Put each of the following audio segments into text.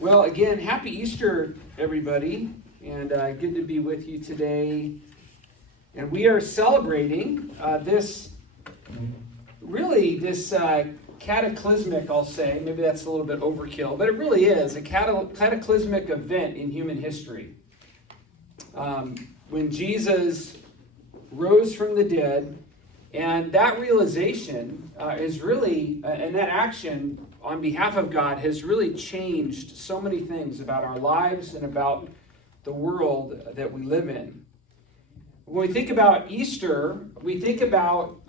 Well, again, happy Easter, everybody, and good to be with you today. And we are celebrating this cataclysmic, I'll say, maybe that's a little bit overkill, but it really is a cataclysmic event in human history. When Jesus rose from the dead, and that realization is really, and that action on behalf of God has really changed so many things about our lives and about the world that we live in. When we think about Easter, we think about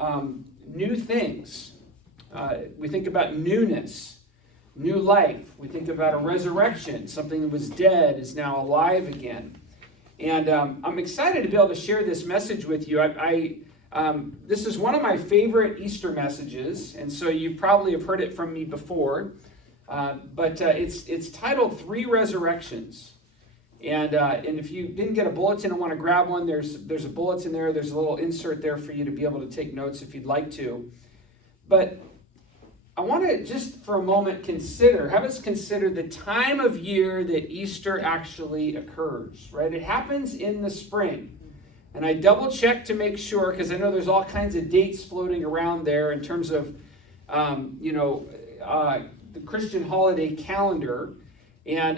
new things. We think about newness, new life. We think about a resurrection. Something that was dead is now alive again. And I'm excited to be able to share this message with you. This is one of my favorite Easter messages, and so you probably have heard it from me before. But it's titled Three Resurrections. And if you didn't get a bulletin and want to grab one, there's a bulletin there. There's a little insert there for you to be able to take notes if you'd like to. But I want to just for a moment have us consider the time of year that Easter actually occurs, right? It happens in the spring. And I double checked to make sure, because I know there's all kinds of dates floating around there in terms of, the Christian holiday calendar. And,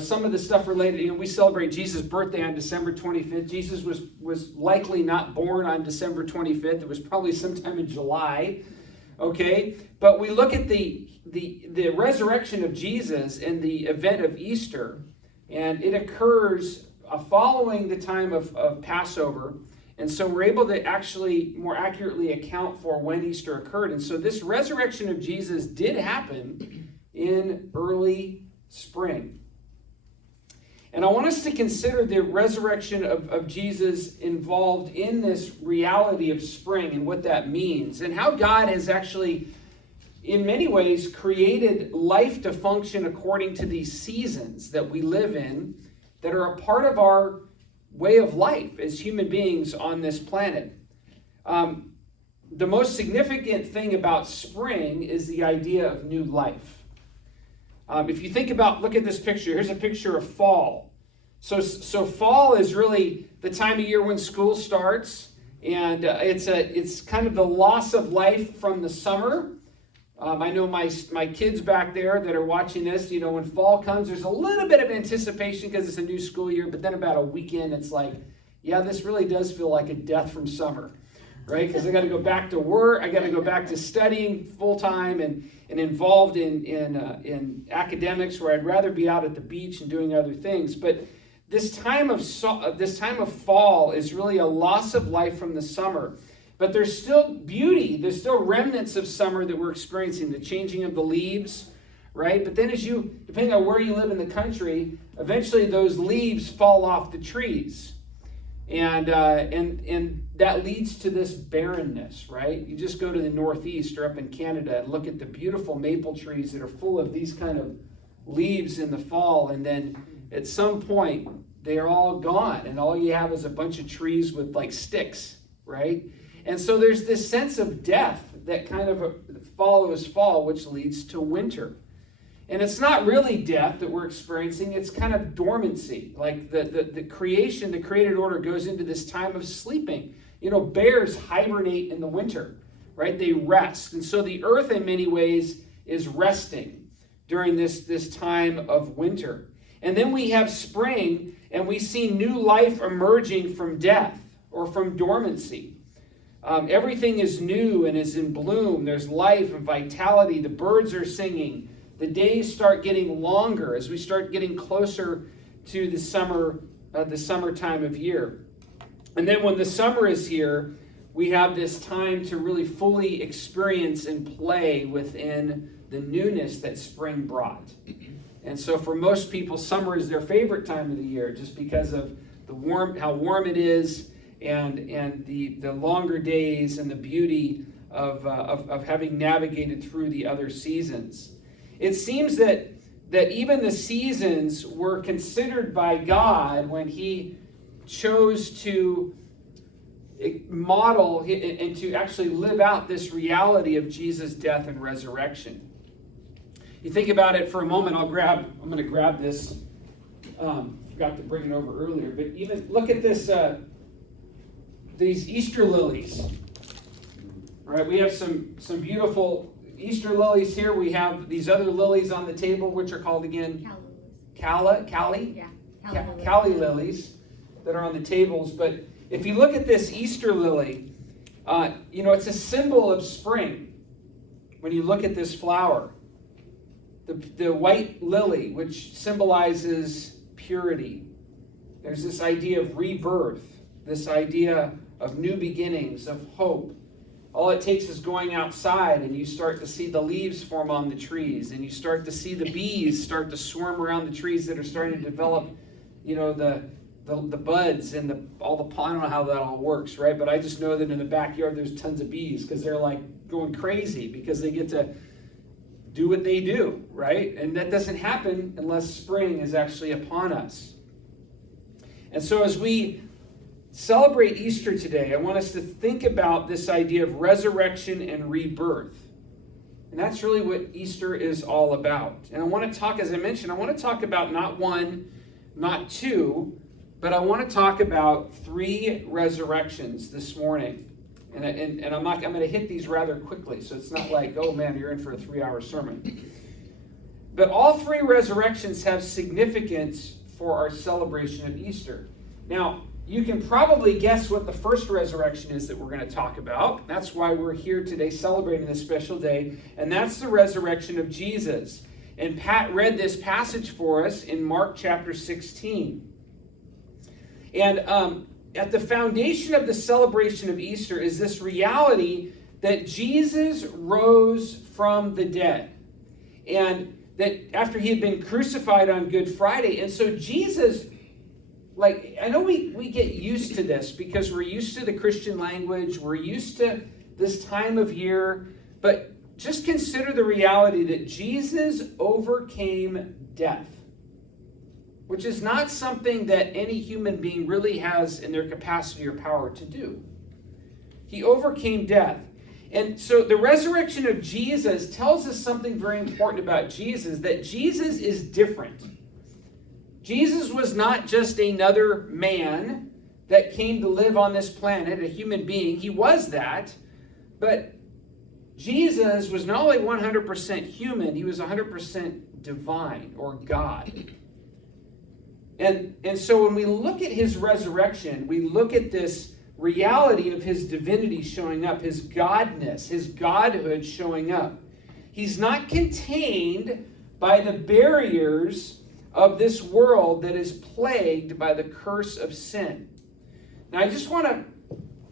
some of the stuff related, we celebrate Jesus' birthday on December 25th. Jesus was likely not born on December 25th. It was probably sometime in July. Okay, but we look at the resurrection of Jesus and the event of Easter, and it occurs following the time of Passover, and so we're able to actually more accurately account for when Easter occurred. And so this resurrection of Jesus did happen in early spring. And I want us to consider the resurrection of Jesus involved in this reality of spring and what that means, and how God has actually, in many ways, created life to function according to these seasons that we live in that are a part of our way of life as human beings on this planet. The most significant thing about spring is the idea of new life. If you look at this picture, here's a picture of fall. So fall is really the time of year when school starts, and it's kind of the loss of life from the summer. I know my kids back there that are watching this, when fall comes, there's a little bit of anticipation because it's a new school year, but then about a weekend, it's like, yeah, this really does feel like a death from summer, right? Because I got to go back to work, I got to go back to studying full-time and involved in academics where I'd rather be out at the beach and doing other things. But this time of fall is really a loss of life from the summer. But there's still beauty, there's still remnants of summer that we're experiencing, the changing of the leaves, right? But then depending on where you live in the country, eventually those leaves fall off the trees. And that leads to this barrenness, right? You just go to the Northeast or up in Canada and look at the beautiful maple trees that are full of these kind of leaves in the fall, and then at some point they are all gone, and all you have is a bunch of trees with like sticks, right? And so there's this sense of death that kind of follows fall, which leads to winter. And it's not really death that we're experiencing, it's kind of dormancy. Like the creation, the created order goes into this time of sleeping. Bears hibernate in the winter, right? They rest. And so the earth in many ways is resting during this time of winter. And then we have spring, and we see new life emerging from death or from dormancy. Everything is new and is in bloom. There's life and vitality. The birds are singing. The days start getting longer as we start getting closer to the summer time of year. And then when the summer is here, we have this time to really fully experience and play within the newness that spring brought. And so for most people, summer is their favorite time of the year just because of how warm it is, and the longer days and the beauty of having navigated through the other seasons. It seems that even the seasons were considered by God when he chose to model and to actually live out this reality of Jesus' death and resurrection. You think about it for a moment. I'm going to grab this. Forgot to bring it over earlier, but even look at this. These Easter lilies. All right, we have some beautiful Easter lilies here. We have these other lilies on the table, which are called again Calla lilies that are on the tables. But if you look at this Easter lily, it's a symbol of spring. When you look at this flower, the white lily, which symbolizes purity. There's this idea of rebirth, this idea of new beginnings, of hope. All it takes is going outside and you start to see the leaves form on the trees, and you start to see the bees start to swarm around the trees that are starting to develop, the buds and all the pollen. I don't know how that all works, right? But I just know that in the backyard there's tons of bees because they're like going crazy because they get to do what they do, right? And that doesn't happen unless spring is actually upon us. And so as we celebrate Easter today, I want us to think about this idea of resurrection and rebirth. And that's really what Easter is all about. And I want to talk, as I mentioned, I want to talk about not one, not two, but I want to talk about 3 resurrections this morning. And I'm going to hit these rather quickly, so it's not like, oh man, you're in for a 3-hour sermon. But all 3 resurrections have significance for our celebration of Easter. Now, you can probably guess what the first resurrection is that we're going to talk about. That's why we're here today celebrating this special day, and that's the resurrection of Jesus. And Pat read this passage for us in Mark chapter 16. And at the foundation of the celebration of Easter is this reality that Jesus rose from the dead. And that after he had been crucified on Good Friday. And so Jesus, I know we get used to this because we're used to the Christian language. We're used to this time of year. But just consider the reality that Jesus overcame death, which is not something that any human being really has in their capacity or power to do. He overcame death. And so the resurrection of Jesus tells us something very important about Jesus, that Jesus is different. Jesus was not just another man that came to live on this planet, a human being. He was that, but Jesus was not only 100% human, he was 100% divine or God. And so when we look at his resurrection, we look at this reality of his divinity showing up, his godness, his godhood showing up. He's not contained by the barriers of this world that is plagued by the curse of sin. Now, I just want to,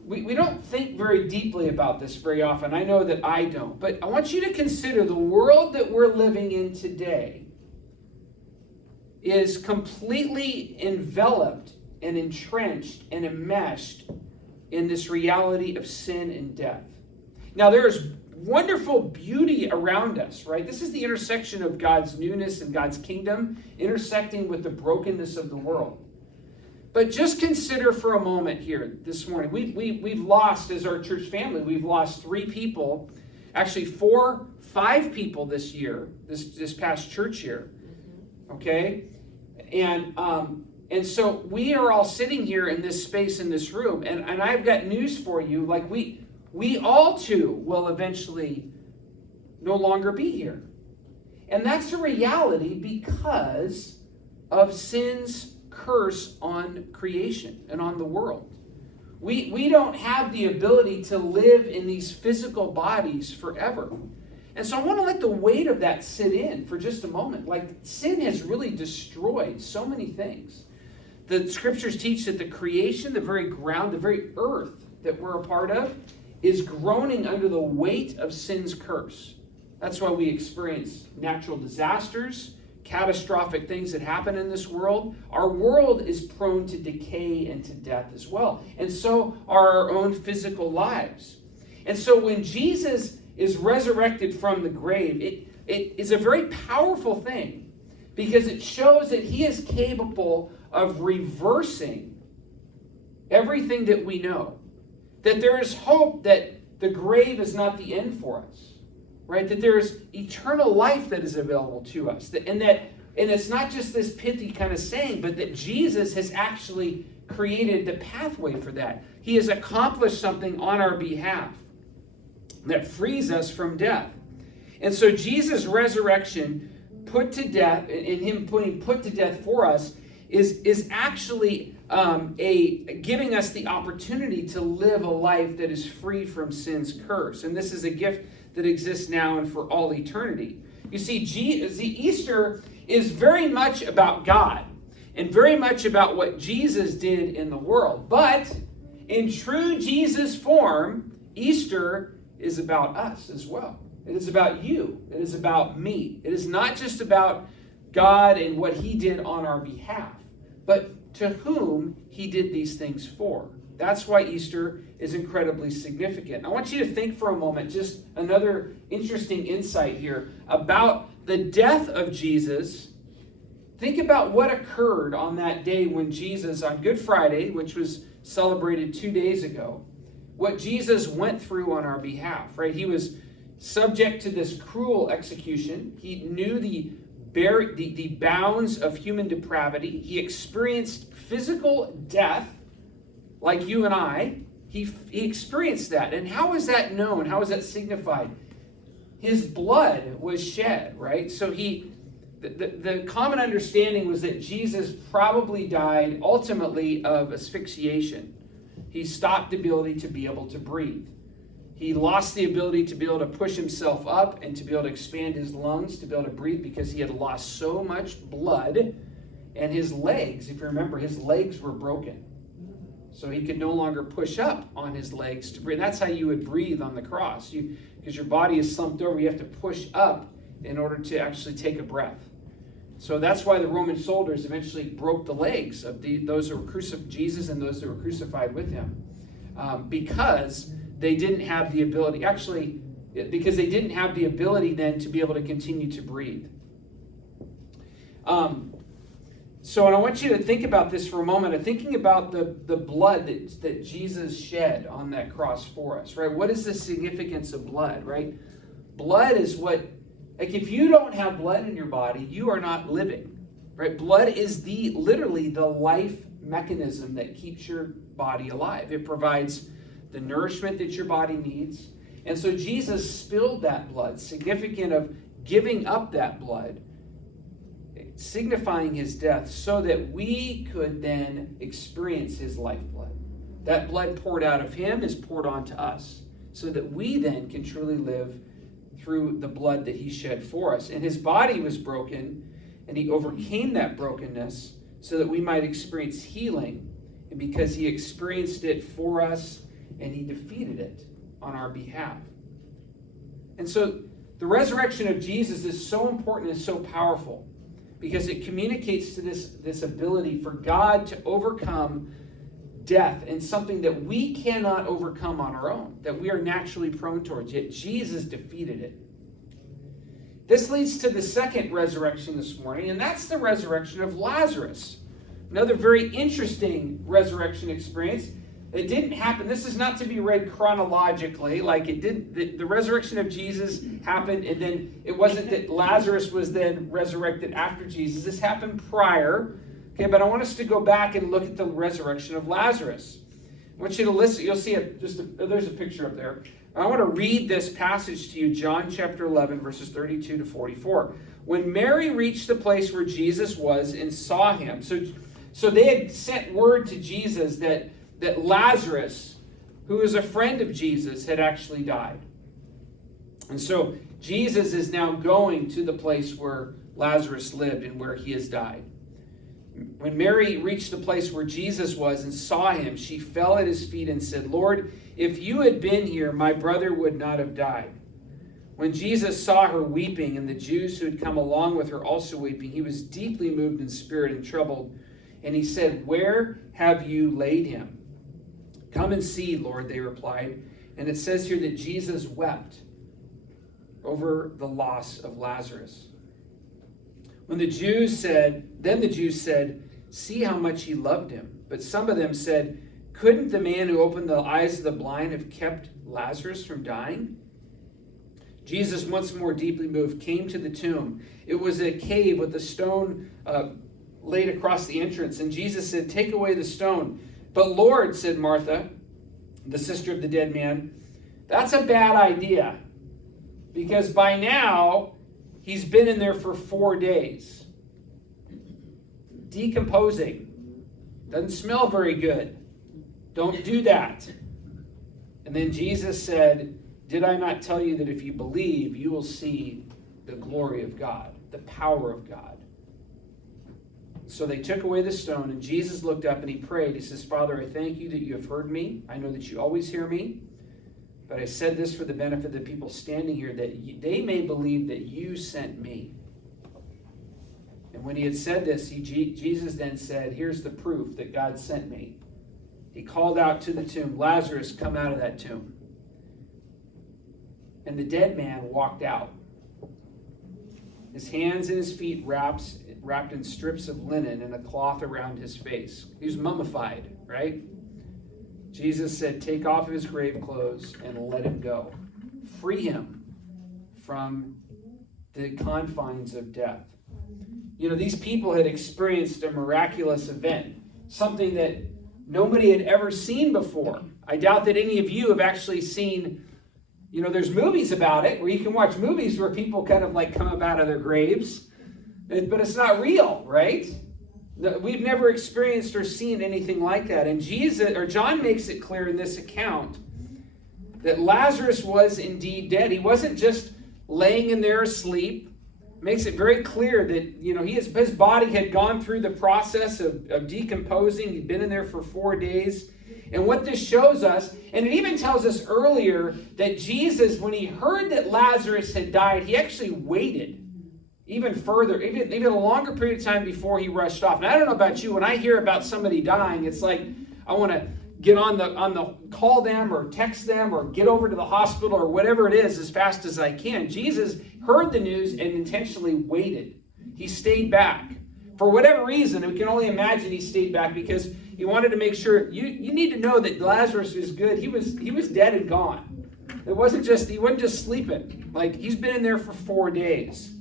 we don't think very deeply about this very often. I know that I don't. But I want you to consider the world that we're living in today is completely enveloped and entrenched and enmeshed in this reality of sin and death. Now, there is wonderful beauty around us, right? This is the intersection of God's newness and God's kingdom intersecting with the brokenness of the world. But just consider for a moment here this morning. We've lost, as our church family, we've lost 3 people, actually 5 people this year, this past church year. Okay? And so we are all sitting here in this space, in this room, and I've got news for you. Like we all too will eventually no longer be here. And that's a reality because of sin's curse on creation and on the world. We don't have the ability to live in these physical bodies forever. And so I want to let the weight of that sit in for just a moment. Like, sin has really destroyed so many things. The scriptures teach that the creation, the very ground, the very earth that we're a part of, is groaning under the weight of sin's curse. That's why we experience natural disasters, catastrophic things that happen in this world. Our world is prone to decay and to death as well. And so are our own physical lives. And so when Jesus is resurrected from the grave, it is a very powerful thing because it shows that he is capable of reversing everything that we know. That there is hope that the grave is not the end for us. right? That there's eternal life that is available to us. And it's not just this pithy kind of saying, but that Jesus has actually created the pathway for that. He has accomplished something on our behalf that frees us from death. And so Jesus' resurrection put to death, and him being put to death for us, is actually giving us the opportunity to live a life that is free from sin's curse. And this is a gift that exists now and for all eternity. You see, Easter is very much about God and very much about what Jesus did in the world. But in true Jesus form, Easter is about us as well. It is about you. It is about me. It is not just about God and what he did on our behalf, but to whom he did these things for. That's why Easter is incredibly significant. I want you to think for a moment, just another interesting insight here about the death of Jesus. Think about what occurred on that day when Jesus, on Good Friday, which was celebrated 2 days ago, what Jesus went through on our behalf, right? He was subject to this cruel execution. He knew the bounds of human depravity. He experienced physical death like you and I. He experienced that. And how is that known? How is that signified? His blood was shed, right? So the common understanding was that Jesus probably died ultimately of asphyxiation. He stopped the ability to be able to breathe. He lost the ability to be able to push himself up and to be able to expand his lungs, to be able to breathe, because he had lost so much blood. And his legs, if you remember, his legs were broken. So he could no longer push up on his legs to breathe. That's how you would breathe on the cross. Because your body is slumped over, you have to push up in order to actually take a breath. So that's why the Roman soldiers eventually broke the legs of those who were crucified, Jesus and those who were crucified with him. Because they didn't have the ability, because they didn't have the ability then to be able to continue to breathe. So I want you to think about this for a moment. I'm thinking about the blood that Jesus shed on that cross for us, right? What is the significance of blood, right? Blood is what, like if you don't have blood in your body, you are not living, right? Blood is literally the life mechanism that keeps your body alive. It provides the nourishment that your body needs. And so Jesus spilled that blood, significant of giving up that blood, signifying his death, so that we could then experience his lifeblood. That blood poured out of him is poured onto us, so that we then can truly live through the blood that he shed for us. And his body was broken, and he overcame that brokenness so that we might experience healing. And because he experienced it for us, and he defeated it on our behalf. And so the resurrection of Jesus is so important and so powerful because it communicates to this ability for God to overcome death and something that we cannot overcome on our own, that we are naturally prone towards, yet Jesus defeated it. This leads to the second resurrection this morning, and that's the resurrection of Lazarus. Another very interesting resurrection experience. It didn't happen. This is not to be read chronologically, like it didn't. The resurrection of Jesus happened, and then it wasn't that Lazarus was then resurrected after Jesus. This happened prior. Okay, but I want us to go back and look at the resurrection of Lazarus. I want you to listen. You'll see there's a picture up there. I want to read this passage to you, John chapter 11, verses 32 to 44. When Mary reached the place where Jesus was and saw him, so they had sent word to Jesus that Lazarus, who is a friend of Jesus, had actually died. And so Jesus is now going to the place where Lazarus lived and where he has died. When Mary reached the place where Jesus was and saw him, she fell at his feet and said, "Lord, if you had been here, my brother would not have died." When Jesus saw her weeping and the Jews who had come along with her also weeping, he was deeply moved in spirit and troubled. And he said, "Where have you laid him?" "Come and see, Lord," they replied. And it says here that Jesus wept over the loss of Lazarus. Then the Jews said, "See how much he loved him." But some of them said, "Couldn't the man who opened the eyes of the blind have kept Lazarus from dying?" Jesus, once more deeply moved, came to the tomb. It was a cave with a stone laid across the entrance. And Jesus said, "Take away the stone." "But Lord," said Martha, the sister of the dead man, "that's a bad idea. Because by now, he's been in there for 4 days. Decomposing. Doesn't smell very good. Don't do that." And then Jesus said, "Did I not tell you that if you believe, you will see the glory of God, the power of God?" So they took away the stone, and Jesus looked up and he prayed. He says, "Father, I thank you that you have heard me. I know that you always hear me. But I said this for the benefit of the people standing here, that they may believe that you sent me." And when he had said this, Jesus then said, "Here's the proof that God sent me." He called out to the tomb, "Lazarus, come out of that tomb." And the dead man walked out, his hands and his feet wrapped in strips of linen and a cloth around his face. He was mummified, right? Jesus said, "Take off his grave clothes and let him go. Free him from the confines of death." You know, these people had experienced a miraculous event, something that nobody had ever seen before. I doubt that any of you have actually seen, you know, there's movies about it where you can watch movies where people kind of like come up out of their graves, but it's not real, right? We've never experienced or seen anything like that. And John makes it clear in this account that Lazarus was indeed dead. He wasn't just laying in there asleep. Makes it very clear that, you know, his body had gone through the process of decomposing. He'd been in there for 4 days. And what this shows us, and it even tells us earlier that Jesus, when he heard that Lazarus had died, he actually waited even further, even a longer period of time before he rushed off. And I don't know about you, when I hear about somebody dying, it's like I want to get on the call them or text them or get over to the hospital or whatever it is as fast as I can. Jesus heard the news and intentionally waited. He stayed back. For whatever reason, and we can only imagine he stayed back because he wanted to make sure, you need to know that Lazarus is good. He was dead and gone. He wasn't just sleeping. Like, he's been in there for 4 days.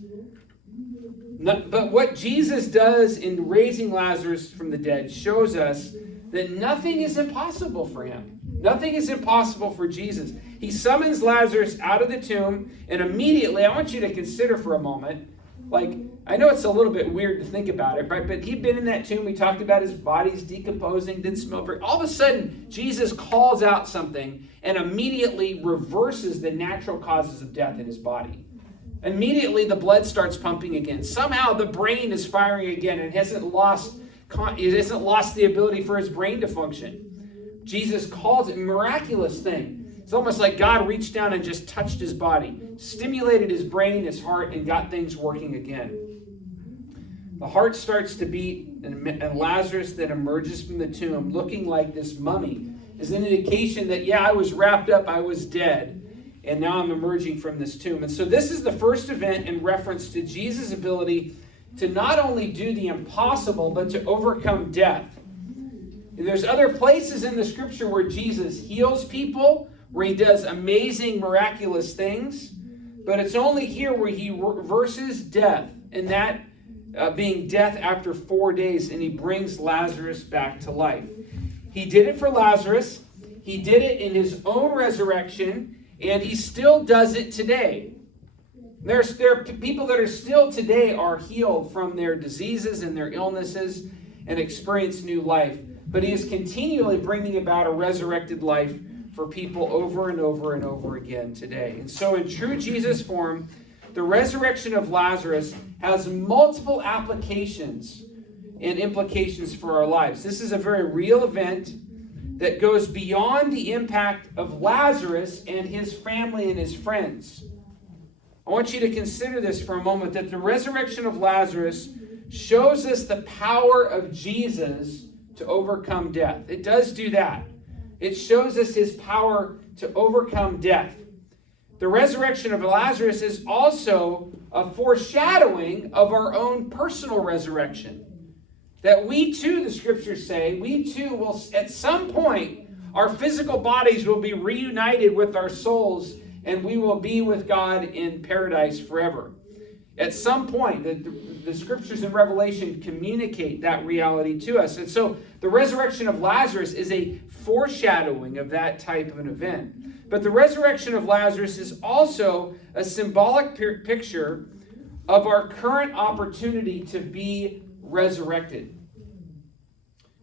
But what Jesus does in raising Lazarus from the dead shows us that nothing is impossible for him. Nothing is impossible for Jesus. He summons Lazarus out of the tomb, and immediately, I want you to consider for a moment, like, I know it's a little bit weird to think about it, right? But he'd been in that tomb. We talked about his body's decomposing, didn't smell very. All of a sudden, Jesus calls out something and immediately reverses the natural causes of death in his body. Immediately, the blood starts pumping again. Somehow, the brain is firing again and hasn't lost the ability for his brain to function. Jesus calls it a miraculous thing. It's almost like God reached down and just touched his body, stimulated his brain, his heart, and got things working again. The heart starts to beat, and Lazarus then emerges from the tomb looking like this mummy is an indication that, yeah, I was wrapped up, I was dead, and now I'm emerging from this tomb. And so this is the first event in reference to Jesus' ability to not only do the impossible, but to overcome death. And there's other places in the scripture where Jesus heals people, where he does amazing, miraculous things, but it's only here where he reverses death, and that being death after 4 days, and he brings Lazarus back to life. He did it for Lazarus, he did it in his own resurrection, and he still does it today. There are people that are still today are healed from their diseases and their illnesses and experience new life, but he is continually bringing about a resurrected life for people over and over and over again today. And so in true Jesus form, the resurrection of Lazarus has multiple applications and implications for our lives. This is a very real event that goes beyond the impact of Lazarus and his family and his friends. I want you to consider this for a moment, that the resurrection of Lazarus shows us the power of Jesus to overcome death. It does do that. It shows us his power to overcome death. The resurrection of Lazarus is also a foreshadowing of our own personal resurrection. That we too, the scriptures say, we too will, at some point, our physical bodies will be reunited with our souls, and we will be with God in paradise forever. At some point, the scriptures in Revelation communicate that reality to us. And so the resurrection of Lazarus is a foreshadowing of that type of an event. But the resurrection of Lazarus is also a symbolic picture of our current opportunity to be resurrected.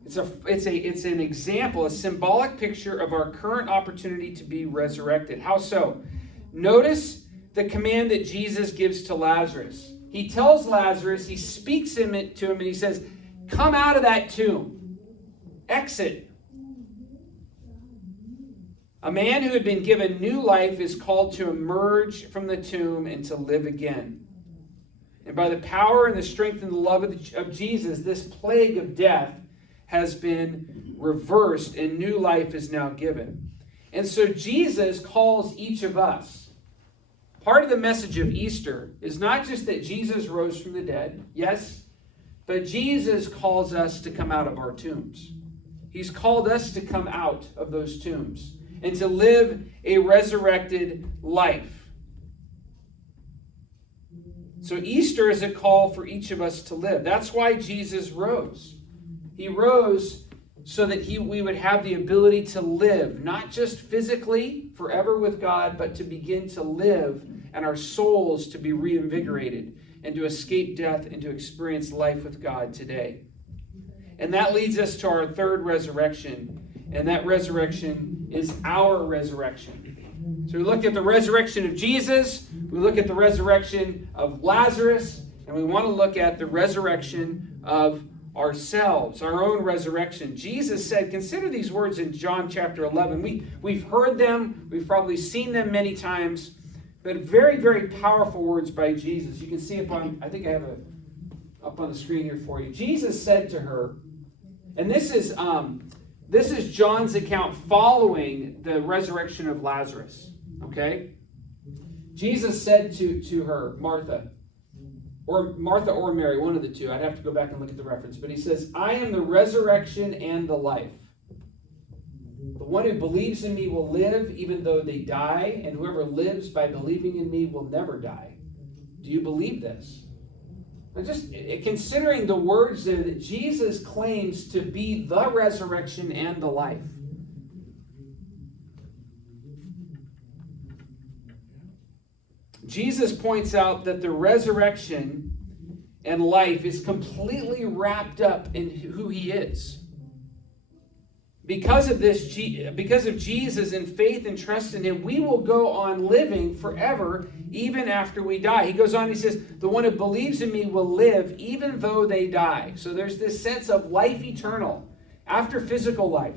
It's an example, a symbolic picture of our current opportunity to be resurrected. How so? Notice the command that Jesus gives to Lazarus. He tells Lazarus, he speaks to him and he says, come out of that tomb. Exit. A man who had been given new life is called to emerge from the tomb and to live again. And by the power and the strength and the love of Jesus, this plague of death has been reversed and new life is now given. And so Jesus calls each of us. Part of the message of Easter is not just that Jesus rose from the dead, yes, but Jesus calls us to come out of our tombs. He's called us to come out of those tombs and to live a resurrected life. So Easter is a call for each of us to live. That's why Jesus rose. He rose so that we would have the ability to live, not just physically forever with God, but to begin to live and our souls to be reinvigorated and to escape death and to experience life with God today. And that leads us to our third resurrection, and that resurrection is our resurrection. So we looked at the resurrection of Jesus, we look at the resurrection of Lazarus, and we want to look at the resurrection of ourselves, our own resurrection. Jesus said, consider these words in John chapter 11. We've heard them, we've probably seen them many times, but very, very powerful words by Jesus. You can see I think I have up on the screen here for you. Jesus said to her, and this is John's account following the resurrection of Lazarus. Okay? Jesus said to her, Martha or Mary, one of the two. I'd have to go back and look at the reference. But he says, I am the resurrection and the life. The one who believes in me will live even though they die, and whoever lives by believing in me will never die. Do you believe this? Now just considering the words there that Jesus claims to be the resurrection and the life. Jesus points out that the resurrection and life is completely wrapped up in who he is. Because of Jesus and faith and trust in him, we will go on living forever even after we die. He goes on, he says, the one who believes in me will live even though they die. So there's this sense of life eternal after physical life.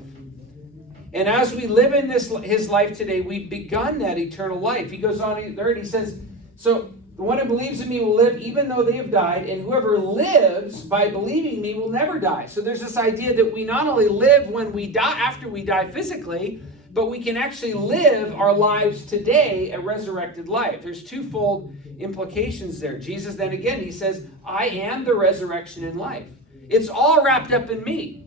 And as we live in his life today, we've begun that eternal life. He goes on there and he says, so the one who believes in me will live even though they have died, and whoever lives by believing me will never die. So there's this idea that we not only live when we die, after we die physically, but we can actually live our lives today a resurrected life. There's twofold implications there. Jesus then again, he says, I am the resurrection and life. It's all wrapped up in me.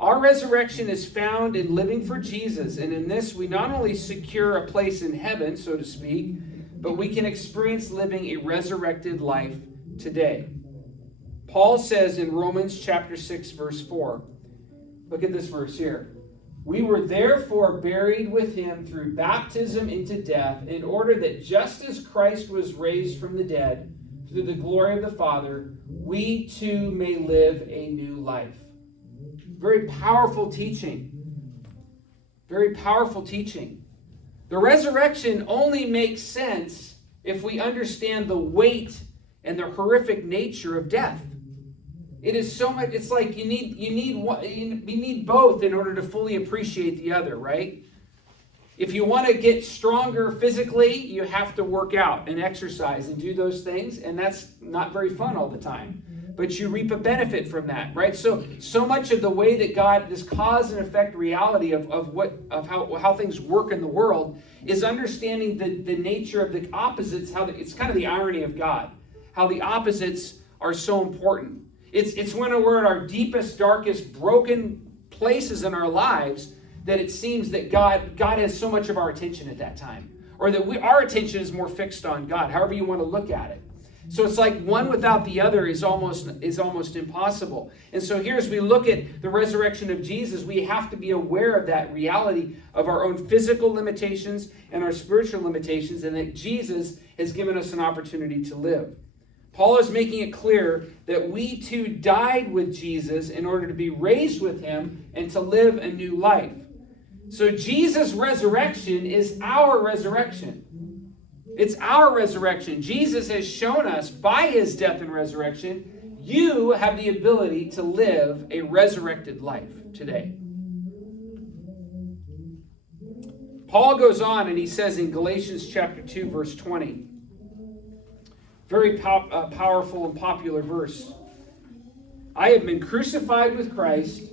Our resurrection is found in living for Jesus, and in this we not only secure a place in heaven, so to speak, but we can experience living a resurrected life today. Paul says in Romans chapter 6, verse 4, look at this verse here. We were therefore buried with him through baptism into death, in order that just as Christ was raised from the dead through the glory of the Father, we too may live a new life. Very powerful teaching. Very powerful teaching. The resurrection only makes sense if we understand the weight and the horrific nature of death. It is so much, it's like you need both in order to fully appreciate the other, right? If you want to get stronger physically, you have to work out and exercise and do those things, and that's not very fun all the time. But you reap a benefit from that, right? So much of the way that God, this cause and effect reality of how things work in the world, is understanding the nature of the opposites. It's kind of the irony of God, how the opposites are so important. It's when we're at our deepest, darkest, broken places in our lives that it seems that God has so much of our attention at that time, or that our attention is more fixed on God, however you want to look at it. So it's like one without the other is almost impossible. And so here, as we look at the resurrection of Jesus, we have to be aware of that reality of our own physical limitations and our spiritual limitations, and that Jesus has given us an opportunity to live. Paul is making it clear that we too died with Jesus in order to be raised with him and to live a new life. So Jesus' resurrection is our resurrection. It's our resurrection. Jesus has shown us by his death and resurrection, you have the ability to live a resurrected life today. Paul goes on and he says in Galatians chapter 2, verse 20, very powerful and popular verse. I have been crucified with Christ,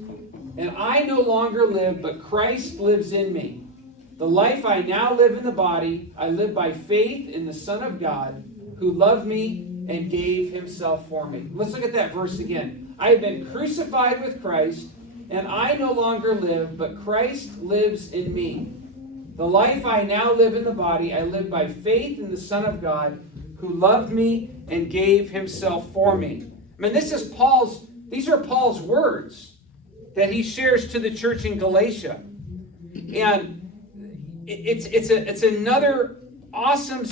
and I no longer live, but Christ lives in me. The life I now live in the body, I live by faith in the Son of God, who loved me and gave himself for me. Let's look at that verse again. I have been crucified with Christ, and I no longer live, but Christ lives in me. The life I now live in the body, I live by faith in the Son of God, who loved me and gave himself for me. I mean, these are Paul's words that he shares to the church in Galatia. And it's another awesome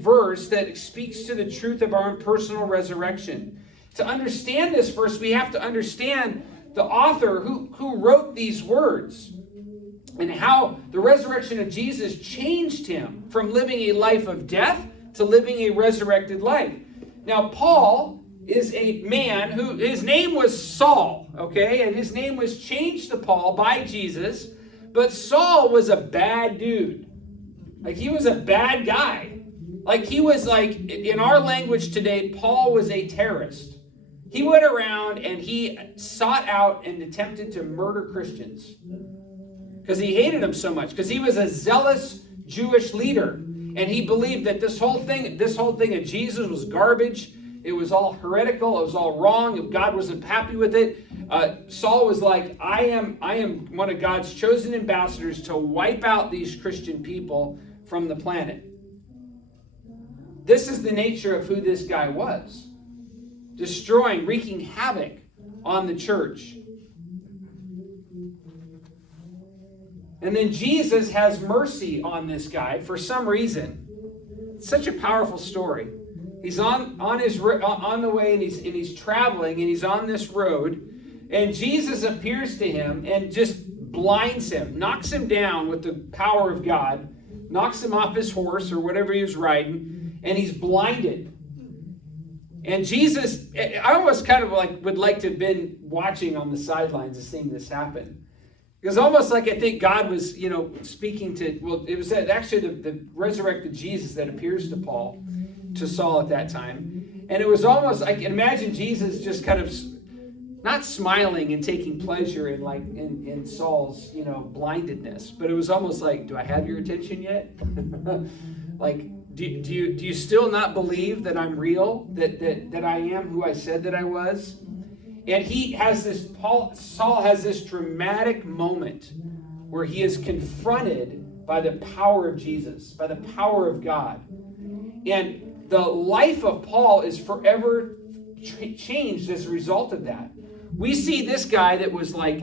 verse that speaks to the truth of our own personal resurrection. To understand this verse, we have to understand the author who wrote these words and how the resurrection of Jesus changed him from living a life of death to living a resurrected life. Now, Paul is a man who, his name was Saul, okay? And his name was changed to Paul by Jesus. But Saul was a bad dude. Like, he was a bad guy. Like, he was like, in our language today, Paul was a terrorist. He went around and he sought out and attempted to murder Christians because he hated them so much, because he was a zealous Jewish leader. And he believed that this whole thing of Jesus was garbage. It was all heretical. It was all wrong. God wasn't happy with it. Saul was like, I am one of God's chosen ambassadors to wipe out these Christian people from the planet. This is the nature of who this guy was. Destroying, wreaking havoc on the church. And then Jesus has mercy on this guy for some reason. It's such a powerful story. He's on the way, and he's traveling, and he's on this road, and Jesus appears to him and just blinds him, knocks him down with the power of God, knocks him off his horse or whatever he was riding, and he's blinded. And Jesus, I almost kind of would like to have been watching on the sidelines and seeing this happen. Because almost like I think God was, speaking to, well, it was actually the resurrected Jesus that appears to Saul at that time. And it was almost, I can imagine Jesus just kind of not smiling and taking pleasure in Saul's, blindedness. But it was almost like, do I have your attention yet? Do you still not believe that I'm real? That I am who I said that I was? And Saul has this dramatic moment where he is confronted by the power of Jesus, by the power of God. And the life of Paul is forever changed as a result of that. We see this guy that was like,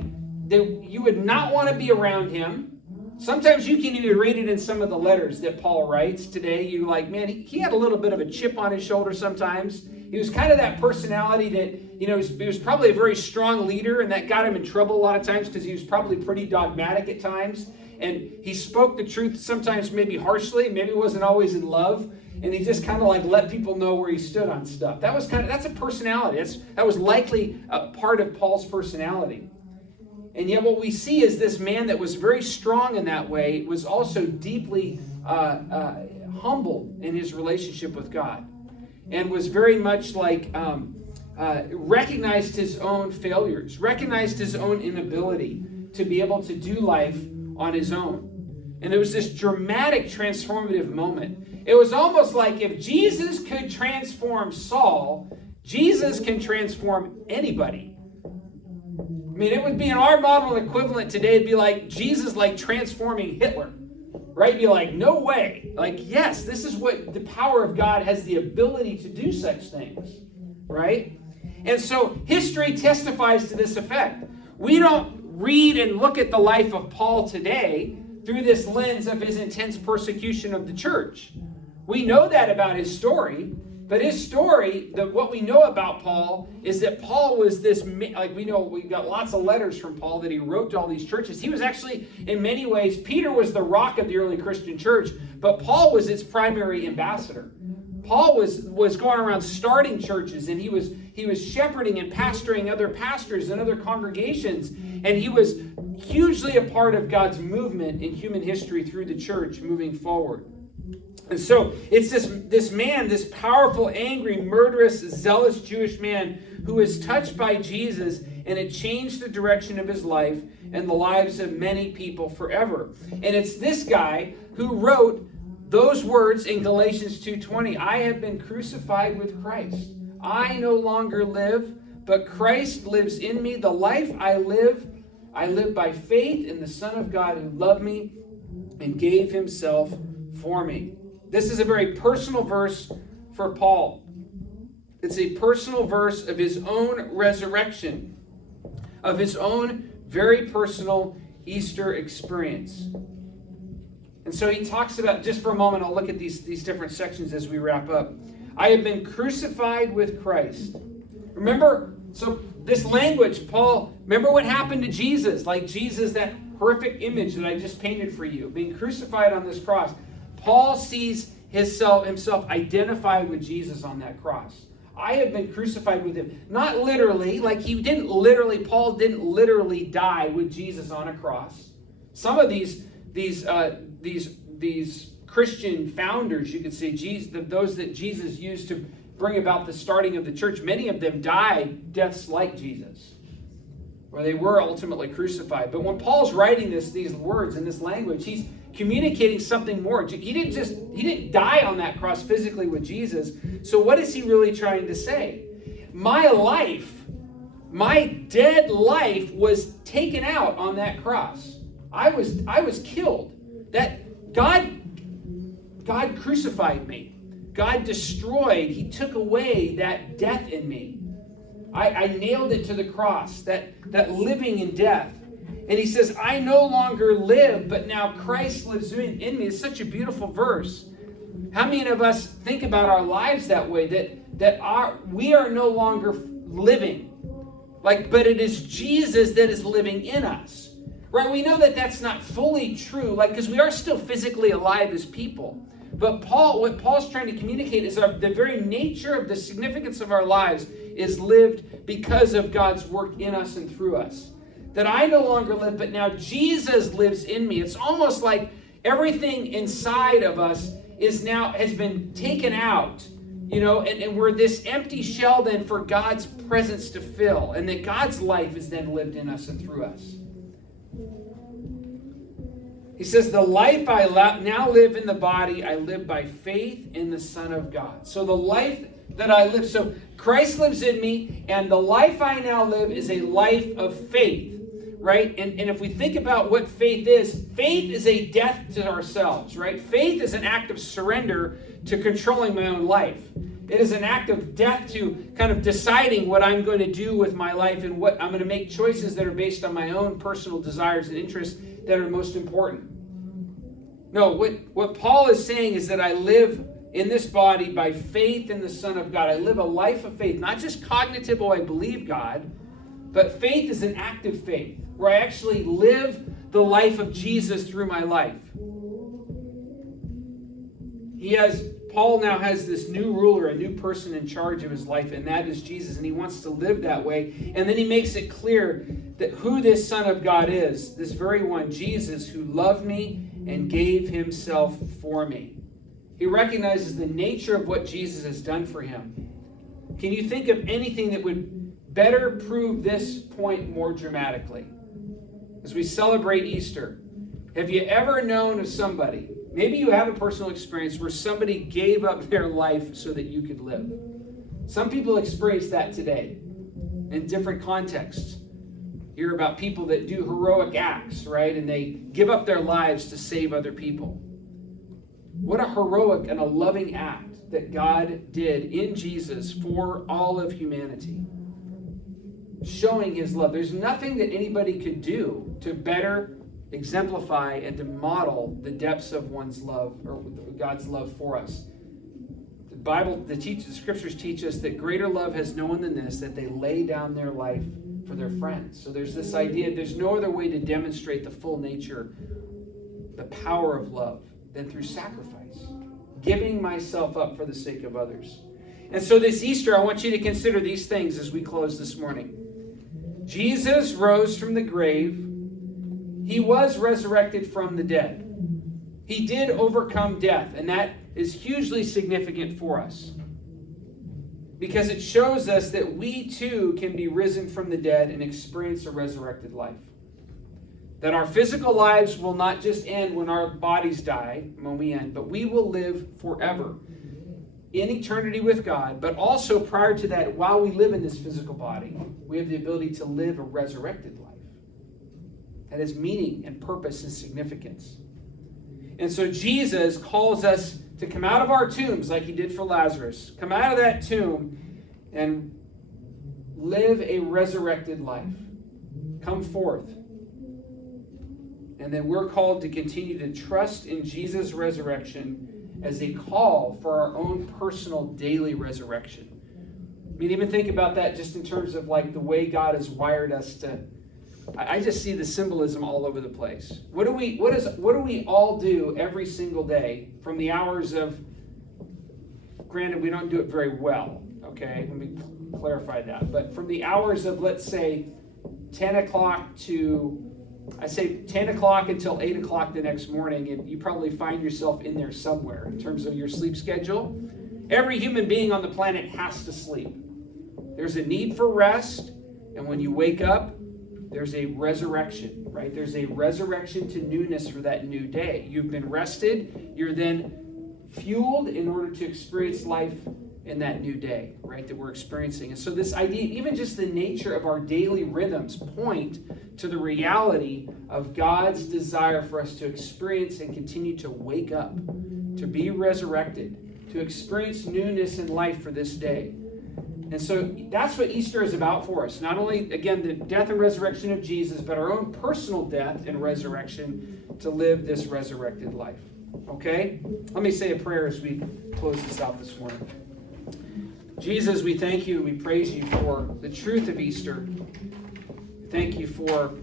you would not want to be around him. Sometimes you can even read it in some of the letters that Paul writes today. You're like, man, he had a little bit of a chip on his shoulder sometimes. He was kind of that personality that, he was probably a very strong leader, and that got him in trouble a lot of times because he was probably pretty dogmatic at times. And he spoke the truth sometimes maybe harshly, maybe wasn't always in love. And he just kind of let people know where he stood on stuff. That's a personality. That was likely a part of Paul's personality. And yet what we see is this man that was very strong in that way was also deeply humble in his relationship with God, and was very much recognized his own failures, recognized his own inability to be able to do life on his own. And it was this dramatic transformative moment. It was almost like if Jesus could transform Saul, Jesus can transform anybody. I mean, it would be in our model equivalent today, it'd be like Jesus like transforming Hitler, right? Be like, no way. Like, yes, this is what the power of God has the ability to do such things, right? And so history testifies to this effect. We don't read and look at the life of Paul today through this lens of his intense persecution of the church. We know that about his story, but his story, what we know about Paul is that Paul was this, like we know, we got lots of letters from Paul that he wrote to all these churches. He was actually, in many ways, Peter was the rock of the early Christian church, but Paul was its primary ambassador. Paul was going around starting churches, and he was shepherding and pastoring other pastors and other congregations, and he was hugely a part of God's movement in human history through the church moving forward. And so it's this man, this powerful, angry, murderous, zealous Jewish man who was touched by Jesus, and it changed the direction of his life and the lives of many people forever. And it's this guy who wrote those words in Galatians 2:20, I have been crucified with Christ. I no longer live, but Christ lives in me. The life I live by faith in the Son of God who loved me and gave himself for me. This is a very personal verse for Paul. It's a personal verse of his own resurrection, of his own very personal Easter experience. And so he talks about, just for a moment, I'll look at these different sections as we wrap up. I have been crucified with Christ. Remember, so this language, Paul, remember what happened to Jesus? Like Jesus, that horrific image that I just painted for you, being crucified on this cross. Paul sees himself identified with Jesus on that cross. I have been crucified with him. Not literally, like Paul didn't literally die with Jesus on a cross. Some of these Christian founders, you could say, those that Jesus used to bring about the starting of the church, many of them died deaths like Jesus, where they were ultimately crucified. But when Paul's writing these words in this language, he's communicating something more. He didn't die on that cross physically with Jesus. So what is he really trying to say? My life, my dead life, was taken out on that cross. I was killed. That God crucified me. God destroyed. He took away that death in me. I nailed it to the cross, that living in death. And he says, I no longer live, but now Christ lives in me. It's such a beautiful verse. How many of us think about our lives that way, that we are no longer living, but it is Jesus that is living in us, right? We know that that's not fully true, because we are still physically alive as people. But what Paul's trying to communicate is the very nature of the significance of our lives is lived because of God's work in us and through us. That I no longer live, but now Jesus lives in me. It's almost like everything inside of us has been taken out, and we're this empty shell then for God's presence to fill, and that God's life is then lived in us and through us. He says, the life I now live in the body, I live by faith in the Son of God. So the life that I live, so Christ lives in me, and the life I now live is a life of faith. Right? And if we think about what faith is a death to ourselves, right? Faith is an act of surrender to controlling my own life. It is an act of death to kind of deciding what I'm going to do with my life and what I'm going to make choices that are based on my own personal desires and interests that are most important. No, what Paul is saying is that I live in this body by faith in the Son of God. I live a life of faith, not just cognitive, I believe God, but faith is an active faith, where I actually live the life of Jesus through my life. Paul now has this new ruler, a new person in charge of his life, and that is Jesus, and he wants to live that way. And then he makes it clear that who this Son of God is, this very one, Jesus, who loved me and gave himself for me. He recognizes the nature of what Jesus has done for him. Can you think of anything that would better prove this point more dramatically? As we celebrate Easter, have you ever known of somebody, maybe you have a personal experience where somebody gave up their life so that you could live? Some people experience that today in different contexts. hear about people that do heroic acts, right? And they give up their lives to save other people. What a heroic and a loving act that God did in Jesus for all of humanity. Showing his love. There's nothing that anybody could do to better exemplify and to model the depths of one's love, or God's love for us. The Bible, the scriptures teach us that greater love has no one than this, that they lay down their life for their friends. So there's this idea, there's no other way to demonstrate the full nature, the power of love, than through sacrifice. Giving myself up for the sake of others. And so this Easter, I want you to consider these things as we close this morning. Jesus rose from the grave. He was resurrected from the dead. He did overcome death, and that is hugely significant for us. Because it shows us that we too can be risen from the dead and experience a resurrected life. That our physical lives will not just end when our bodies die, when we end, but we will live forever in eternity with God. But also prior to that, while we live in this physical body, we have the ability to live a resurrected life. That has meaning and purpose and significance. And so Jesus calls us to come out of our tombs like he did for Lazarus. Come out of that tomb and live a resurrected life. Come forth. And then we're called to continue to trust in Jesus' resurrection as a call for our own personal daily resurrection. I mean, even think about that just in terms of like the way God has wired us to. I just see the symbolism all over the place. What do we all do every single day from the hours of, granted, we don't do it very well, okay? Let me clarify that. But from the hours of, let's say, 10 o'clock to, I say 10 o'clock until 8 o'clock the next morning, and you probably find yourself in there somewhere in terms of your sleep schedule. Every human being on the planet has to sleep. There's a need for rest, and when you wake up, there's a resurrection, right? There's a resurrection to newness for that new day. You've been rested. You're then fueled in order to experience life in that new day, right, that we're experiencing. And so this idea, even just the nature of our daily rhythms point to the reality of God's desire for us to experience and continue to wake up, to be resurrected, to experience newness in life for this day. And so that's what Easter is about for us. Not only, again, the death and resurrection of Jesus, but our own personal death and resurrection to live this resurrected life. Okay? Let me say a prayer as we close this out this morning. Jesus, we thank you and we praise you for the truth of Easter. Thank you for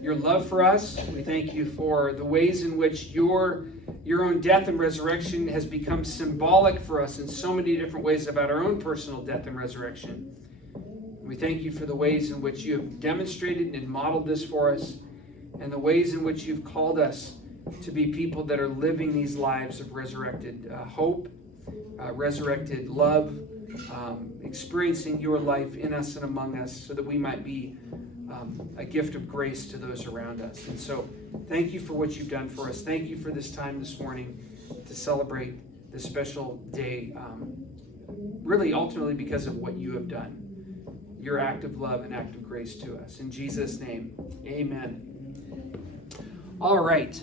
your love for us. We thank you for the ways in which your own death and resurrection has become symbolic for us in so many different ways about our own personal death and resurrection. We thank you for the ways in which you have demonstrated and modeled this for us, and the ways in which you've called us to be people that are living these lives of resurrected hope, resurrected love, experiencing your life in us and among us so that we might be a gift of grace to those around us. And so thank you for what you've done for us. Thank you for this time this morning to celebrate this special day, really ultimately because of what you have done, your act of love and act of grace to us. In Jesus' name, amen. All right.